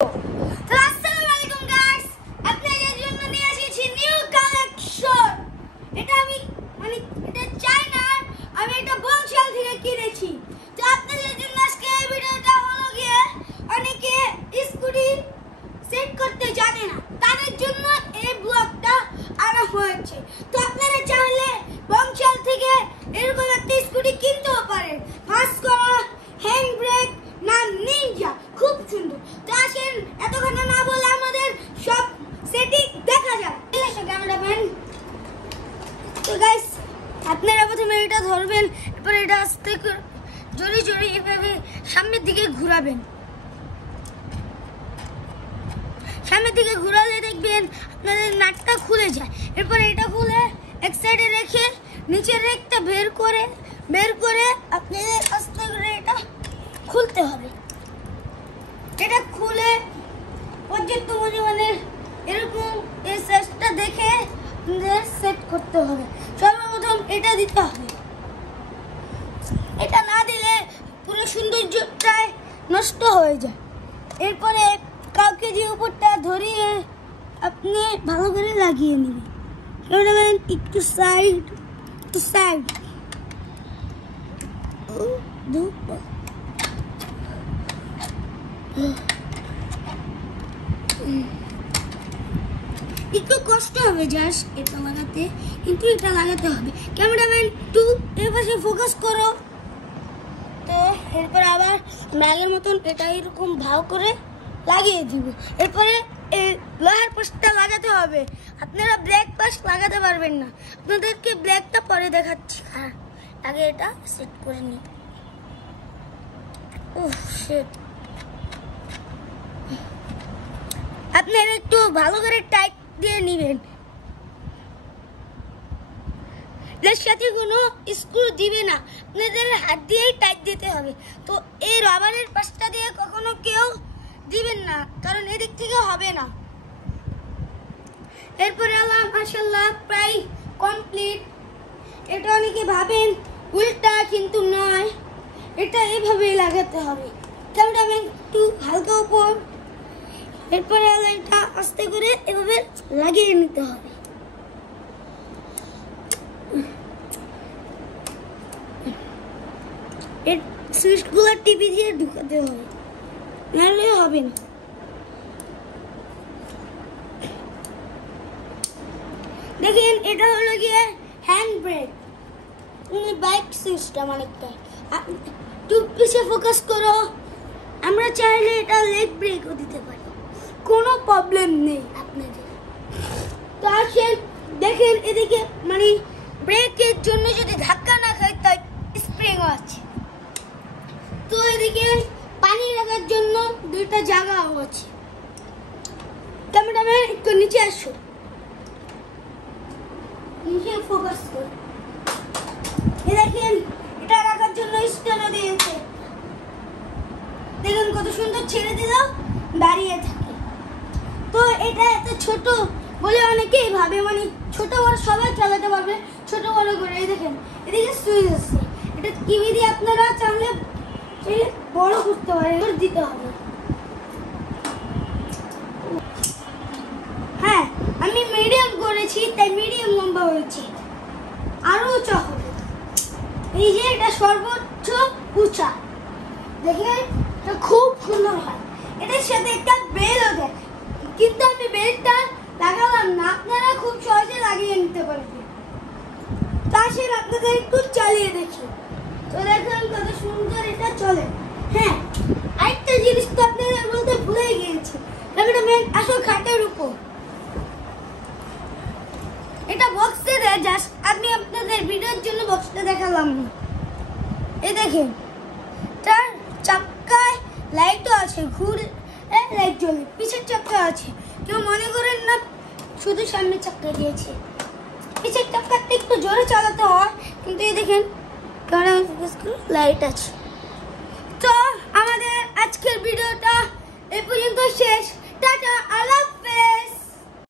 আসসালামু আলাইকুম গাইস, আপনাদের জন্য নিয়ে এসেছি নিউ কালেকশন। এটা এটা চায়নার, আমি এটা বংশাল থেকে কিনেছি। তো আপনাদের জন্য আজকে এই ভিডিওটা হলো গিয়ে অনেকে স্কুটি সেট করতে জানে না, তাদের জন্য এই ব্লগটা আনা হয়েছে। তো আপনারা চাইলে বংশাল থেকে এরকম একটা স্কুটি কিনতেও পারেন। ফার্স্ট করা হ্যান্ড ব্রেক না নিনজা, খুব সুন্দর। তো আসেন এতক্ষণ না বলে আমাদের সব সেটিং দেখা যাক। ক্যামেরাম্যান, তো গাইস আপনারা প্রথমে এটা ধরবেন, এরপর এটা আস্তে করে জোরে জোরে এভাবে সামনের দিকে ঘোরাবেন। সামনের দিকে ঘোরালে দেখবেন আপনাদের নাটটা খুলে যায়। এরপর এটা খুলে এক সাইডে রেখে নিচের রেকটা বের করে আপনাদের আস্তে করে এটা খুলতে হবে। এটা খুলে পর্যাপ্ত পরিমাণে এরকম এই সাইজটা দেখে সেট করতে হবে। সর্বপ্রথম এটা দিতে হবে, এটা না দিলে পুরো সৌন্দর্যটাই নষ্ট হয়ে যায়। এরপরে কাউকে যে উপরটা ধরিয়ে আপনি ভালো করে লাগিয়ে নেবেন। একটু সাইড একটু কষ্ট হবে জাস্ট এটা লাগাতে, কিন্তু এটা লাগাতে হবে। ক্যামেরাম্যান টু এর পাশে ফোকাস করো। তো এরপর আবার ম্যালের মতন এটা এরকম ভাও করে লাগিয়ে দিব। এরপরে লোহার পাশটা লাগাতে হবে। আপনারা ব্ল্যাক পাশ লাগাতে পারবেন না, আপনাদেরকে ব্ল্যাকটা পরে দেখাচ্ছি। হ্যাঁ, আগে এটা সেট করে নিই। আপনারা একটু ভালো করে টাইট দিয়ে নেবেন, এর সাথে কোনো স্ক্রু দিবে না, আপনাদের হাত দিয়েই টাইট দিতে হবে। তো এই রাবারের পাশটা দিয়ে কখনো কেউ দিবেন না, কারণ এদিক থেকে হবে না। এরপরে মাশাআল্লাহ প্রায় কমপ্লিট। এটা অনেকে ভাবেন উল্টা, কিন্তু নয়, এটা এভাবেই লাগাতে হবে। ক্যামেরাম্যান একটু হালকা উপর, এরপরে এটা আস্তে করে এভাবে লাগিয়ে নিতে হবে। এর সুইচগুলো টিপি দিয়ে ঢুকাতে হবে, নাহলে হবে না। দেখেন এটা হলো গিয়ে হ্যান্ড ব্রেক, বাইক সিস্টেম অনেকটাই। একটু পিছে ফোকাস করো। আমরা চাইলে এটা লেগ ব্রেকও দিতে পারি, কোনো প্রবলেম নেই আপনাদের। তো আসেন দেখেন এদিকে, ব্রেকের জন্য যদি ধাক্কা না খায় তাই স্প্রিংও আছে। তো এদিকে পানি রাখার জন্য দুইটা জায়গাও আছে। ক্যামেরাম্যান একটু নিচে আসো, নিচে ফোকাস করো। দেখেন এটা রাখার জন্য স্ট্যান্ডও দিয়েছে। দেখুন কত সুন্দর, ছেড়ে দিলেও দাঁড়িয়ে থাকে। তো এটা এত ছোট বলে অনেকেই ভাবে ছোট বড় সবাই চালাতে পারবে, ছোট বড় করে। দেখেন এদিকে সুইচ আছে, এটা টিভি দিয়ে আপনারা চাইলে বড় করতে পারেন, দিতে হবে। হ্যাঁ, আমি মিডিয়াম করেছি, তাই মিডিয়াম লম্বা হয়েছে, আরো উঁচা হবে। এই যে এটা সর্বোচ্চ উঁচা, দেখেন এটা খুব সুন্দর হয়। এটার সাথে একটা বেলও দেয়, কিন্তু আমি বেলটা লাগালাম না, আপনারা খুব সহজে লাগিয়ে নিতে পারবেন। তার সাথে আপনাদের একটু চালিয়ে দেখি। তো দেখেন কত সুন্দর এটা চলে। হ্যাঁ, আরেকটা জিনিস তো আপনাদের বলতে ভুলে গিয়েছি, ক্যামেরাম্যান আসো খাটের উপর। এটা বক্সে দেয়, জাস্ট আমি আপনাদের ভিডিওর জন্য বক্সটা দেখালাম না। এই দেখেন তার চাকায় লাইটও আছে, ঘুরে লাইট জ্বলে, পিছের চাকা আছে। কেউ মনে করেন না শুধু সামনের চাকা দিয়েছে, পিছের চাকাটা একটু জোরে চালাতে হয়, কিন্তু এই দেখেন লাইট আছে। তো আমাদের আজকের ভিডিওটা এই পর্যন্ত শেষ। টাটা, আল্লাহ।